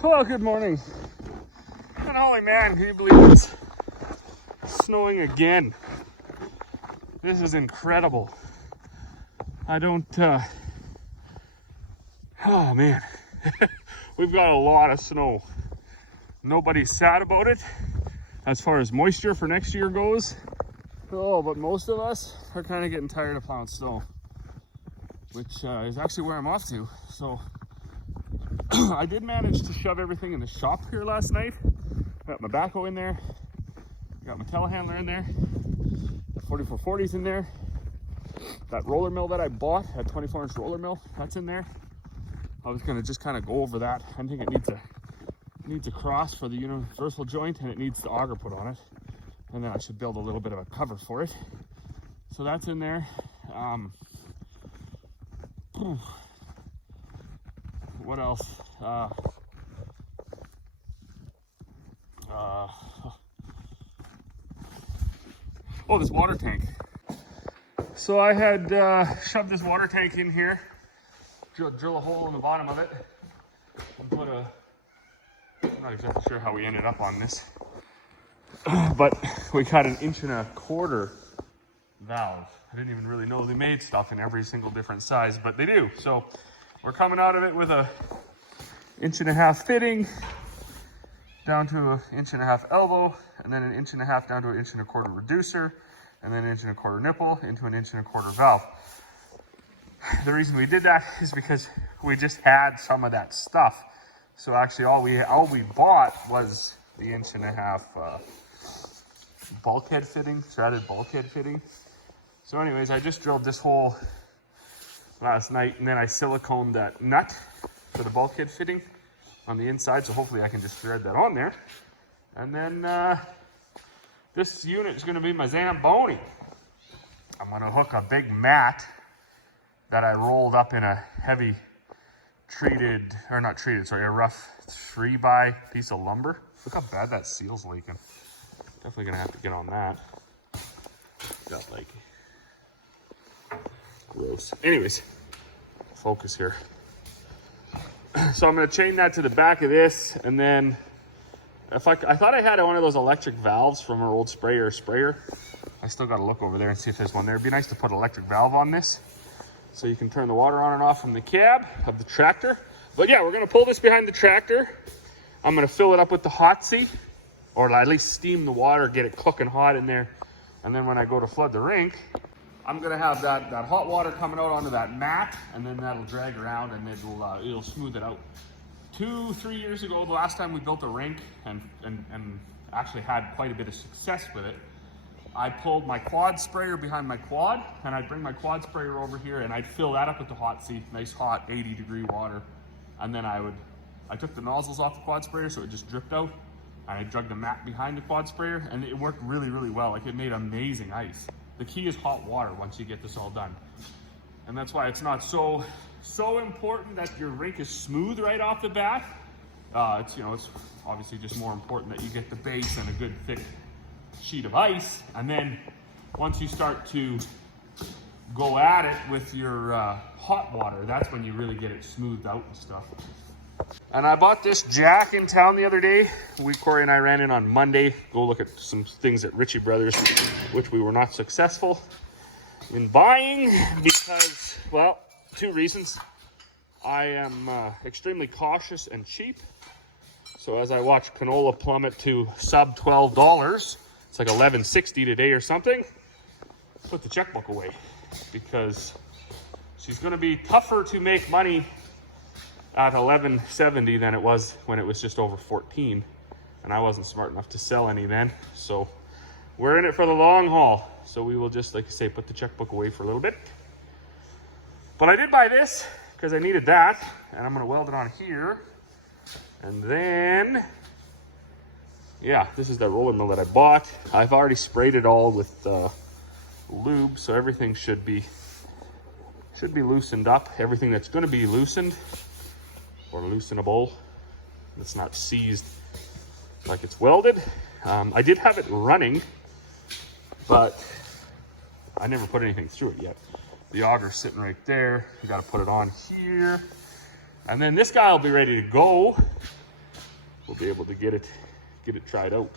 Hello, good morning. And holy man, can you believe it's snowing again? This is incredible. I don't, oh man. We've got a lot of snow. Nobody's sad about it as far as moisture for next year goes. Oh, but most of us are kind of getting tired of plowing snow, which is actually where I'm off to. So I did manage to shove everything in the shop here last night. Got my backhoe in there, got my telehandler in there, the 4440's in there, that roller mill that I bought, that 24-inch roller mill, that's in there. I was gonna just kind of go over that. I think it needs a cross for the universal joint, and it needs the auger put on it, and then I should build a little bit of a cover for it. So that's in there. What else? Oh, this water tank. So I had shoved this water tank in here, drill a hole in the bottom of it, and put a, I'm not exactly sure how we ended up on this, but we got an 1.25 inch valve. I didn't even really know they made stuff in every single different size, but they do. So we're coming out of it with a 1.5 inch fitting down to a 1.5 inch elbow, and then 1.5 inch down to a 1.25 inch reducer, and then 1.25 inch nipple into a 1.25 inch valve. The reason we did that is because we just had some of that stuff. So actually all we bought was the 1.5 inch bulkhead fitting, threaded bulkhead fitting. So anyways, I just drilled this hole last night, and then I siliconed that nut for the bulkhead fitting on the inside, so hopefully I can just thread that on there. And then this unit is going to be my Zamboni. I'm going to hook a big mat that I rolled up in a heavy treated, or not treated, sorry, a rough 3x piece of lumber. Look how bad that seal's leaking. Definitely going to have to get on that. Got like, gross. Anyways, focus here. So I'm going to chain that to the back of this, and then I thought I had one of those electric valves from our old sprayer. I still got to look over there and see if there's one there. It'd be nice to put an electric valve on this so you can turn the water on and off from the cab of the tractor. But yeah, we're going to pull this behind the tractor. I'm going to fill it up with the hot seat, or at least steam the water, get it cooking hot in there. And then when I go to flood the rink, I'm gonna have that hot water coming out onto that mat, and then that'll drag around and it'll smooth it out. 2-3 years ago, the last time we built a rink and actually had quite a bit of success with it, I pulled my quad sprayer behind my quad, and I'd bring my quad sprayer over here and I'd fill that up with the hot seat, nice hot 80-degree water. And then I took the nozzles off the quad sprayer so it just dripped out. And I drug the mat behind the quad sprayer, and it worked really, really well. Like, it made amazing ice. The key is hot water once you get this all done. And that's why it's not so important that your rink is smooth right off the bat. It's obviously just more important that you get the base and a good thick sheet of ice. And then once you start to go at it with your hot water, that's when you really get it smoothed out and stuff. And I bought this jack in town the other day. Corey and I ran in on Monday, go look at some things at Ritchie Brothers, which we were not successful in buying because, well, 2 reasons. I am extremely cautious and cheap. So as I watch canola plummet to sub $12, it's like $11.60 today or something, put the checkbook away, because she's going to be tougher to make money at $11.70 than it was when it was just over 14, and I wasn't smart enough to sell any then. So we're in it for the long haul. So we will just, like I say, put the checkbook away for a little bit. But I did buy this because I needed that, and I'm going to weld it on here. And then, yeah, this is that roller mill that I bought. I've already sprayed it all with lube, so everything should be loosened up. Everything that's going to be loosened or loosenable, it's not seized like it's welded. I did have it running, but I never put anything through it yet. The auger's sitting right there. You got to put it on here, and then this guy will be ready to go we'll be able to get it tried out.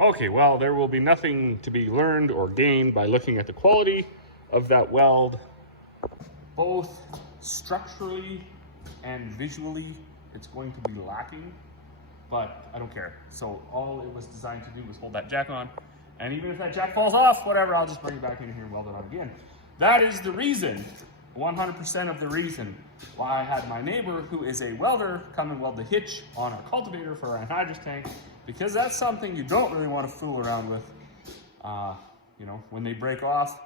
Okay, well, there will be nothing to be learned or gained by looking at the quality of that weld. Both structurally and visually, it's going to be lacking, but I don't care. So all it was designed to do was hold that jack on, and even if that jack falls off, whatever, I'll just bring it back in here and weld it on again. That is the reason, 100% of the reason, why I had my neighbor, who is a welder, come and weld the hitch on our cultivator for our anhydrous tank, because that's something you don't really want to fool around with. You know, when they break off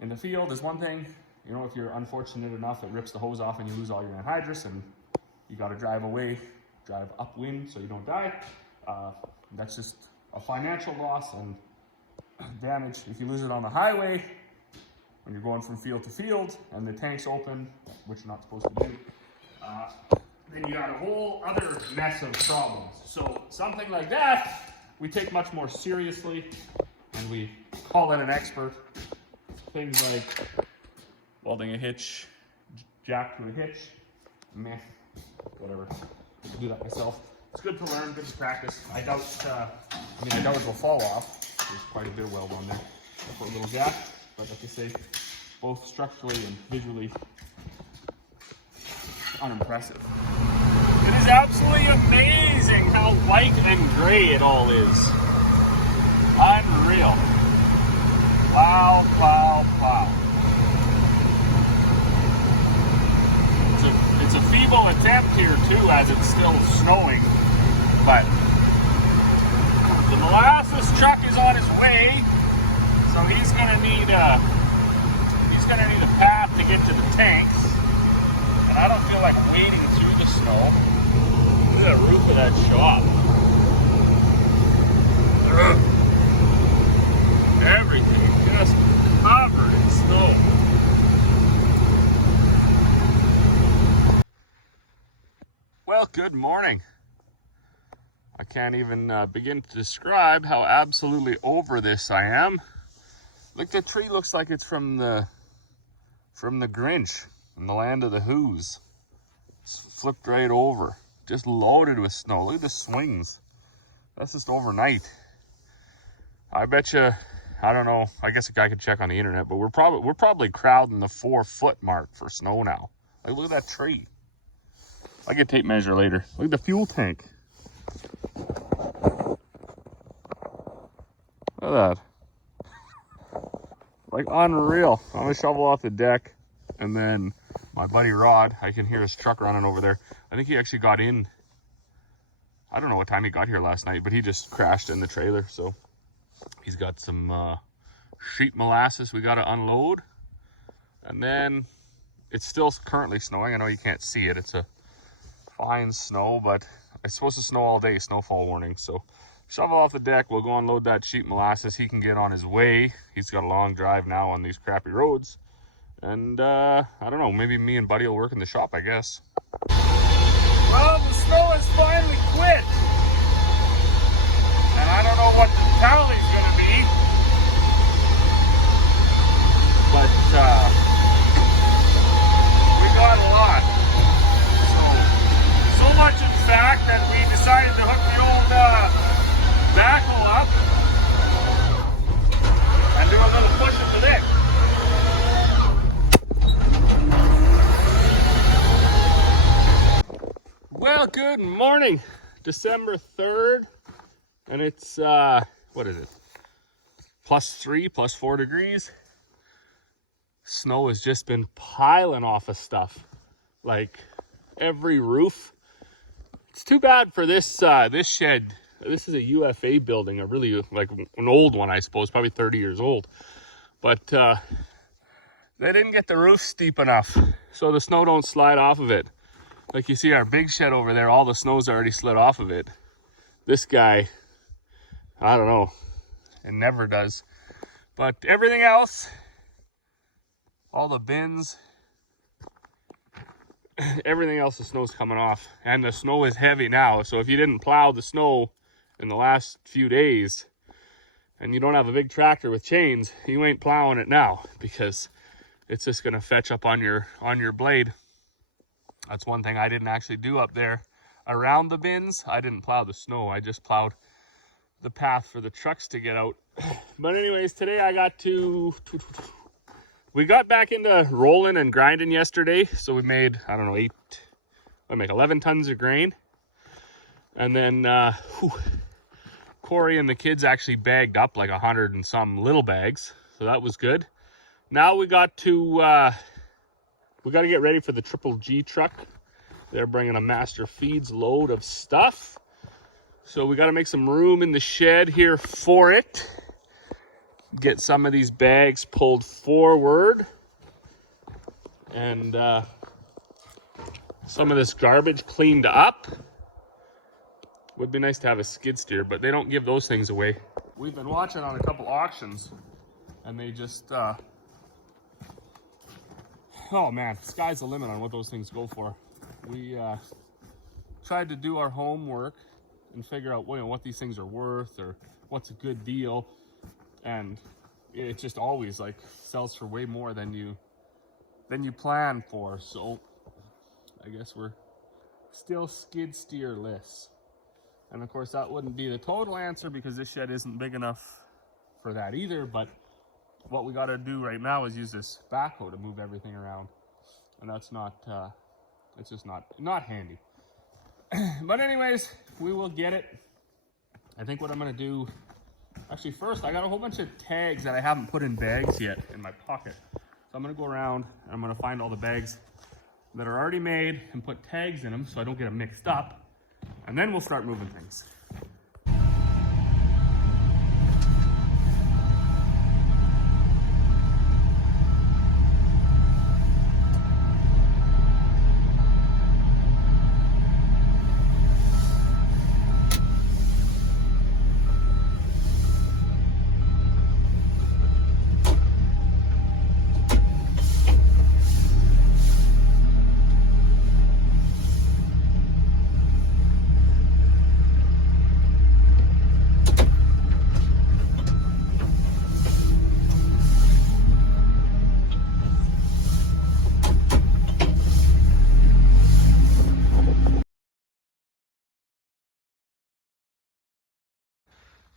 in the field is one thing. You know, if you're unfortunate enough, it rips the hose off and you lose all your anhydrous and you got to drive upwind so you don't die. That's just a financial loss and damage. If you lose it on the highway, when you're going from field to field and the tank's open, which you're not supposed to do, then you got a whole other mess of problems. So something like that, we take much more seriously and we call in an expert. Things like welding a hitch, jack to a hitch, meh, whatever. I do that myself. It's good to learn, good to practice. I doubt it will fall off. There's quite a bit of weld on there. I put a little gap, but like I say, both structurally and visually unimpressive. It is absolutely amazing how white and gray it all is. Unreal. Wow, wow, wow. It's a feeble attempt here too, as it's still snowing, but the molasses truck is on his way, so he's gonna need a path to get to the tanks, and I don't feel like wading through the snow. Look at the roof of that shop. Everything just covered in snow. Well, good morning. I can't even begin to describe how absolutely over this I am. Look, the tree looks like it's from the Grinch, from the land of the Who's. It's flipped right over, just loaded with snow. Look at the swings. That's just overnight. I bet you, I don't know, I guess a guy could check on the internet, but we're probably crowding the 4-foot mark for snow now. Like, look at that tree. I get tape measure later. Look at the fuel tank. Look at that. Like, unreal. I'm gonna shovel off the deck, and then my buddy Rod, I can hear his truck running over there. I think he actually got in. I don't know what time he got here last night, but he just crashed in the trailer. So he's got some sheet molasses we gotta unload. And then it's still currently snowing. I know you can't see it. It's a fine snow, but it's supposed to snow all day, snowfall warning. So shovel off the deck, we'll go unload that sheet molasses. He can get on his way. He's got a long drive now on these crappy roads. And I don't know, maybe me and Buddy will work in the shop, I guess. Well, the snow has finally quit. And I don't know what the tally's gonna be. But we got a lot. So much in fact that we decided to hook the old backhoe up and do a little push of the deck. Well, good morning. December 3rd, and it's what is it? +3, +4 degrees. Snow has just been piling off of stuff, like every roof. It's too bad for this this shed. This is a UFA building, a really like an old one, I suppose, probably 30 years old. But they didn't get the roof steep enough, so the snow don't slide off of it. Like you see our big shed over there, all the snow's already slid off of it. This guy, I don't know, it never does. But everything else, all the bins, everything else, the snow's coming off. And the snow is heavy now, so if you didn't plow the snow in the last few days and you don't have a big tractor with chains, you ain't plowing it now, because it's just gonna fetch up on your blade. That's one thing I didn't actually do up there around the bins. I didn't plow the snow, I just plowed the path for the trucks to get out. But anyways, today we got back into rolling and grinding yesterday. So we made, I don't know, 11 tons of grain. And then Corey and the kids actually bagged up like 100 and some little bags. So that was good. Now we got to get ready for the Triple G truck. They're bringing a master feeds load of stuff. So we got to make some room in the shed here for it. Get some of these bags pulled forward. And some of this garbage cleaned up. Would be nice to have a skid steer, but they don't give those things away. We've been watching on a couple auctions, and they just oh man, sky's the limit on what those things go for. We tried to do our homework and figure out what these things are worth or what's a good deal, and it just always like sells for way more than you plan for. So I guess we're still skid steerless. And of course that wouldn't be the total answer because this shed isn't big enough for that either, but what we got to do right now is use this backhoe to move everything around, and that's not it's just not handy. But anyways, we will get it. I think what I'm going to do, actually first I got a whole bunch of tags that I haven't put in bags yet in my pocket, so I'm going to go around and I'm going to find all the bags that are already made and put tags in them so I don't get them mixed up, and then we'll start moving things.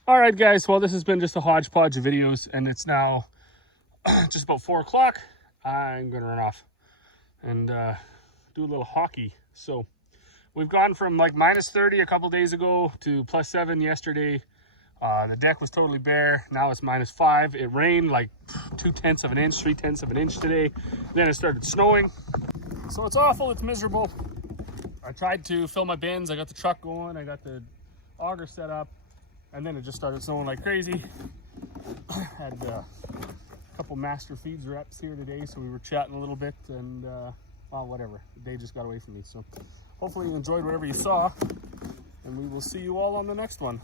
All right, guys, well, this has been just a hodgepodge of videos, and it's now just about 4 o'clock. I'm gonna run off and do a little hockey. So we've gone from like -30 a couple days ago to +7 yesterday. The deck was totally bare. Now it's -5. It rained like 2/10 of an inch, 3/10 of an inch today. Then it started snowing. So it's awful, it's miserable. I tried to fill my bins. I got the truck going, I got the auger set up, and then it just started snowing like crazy. Had a couple master feeds reps here today, so we were chatting a little bit, and well, whatever. The day just got away from me. So hopefully you enjoyed whatever you saw, and we will see you all on the next one.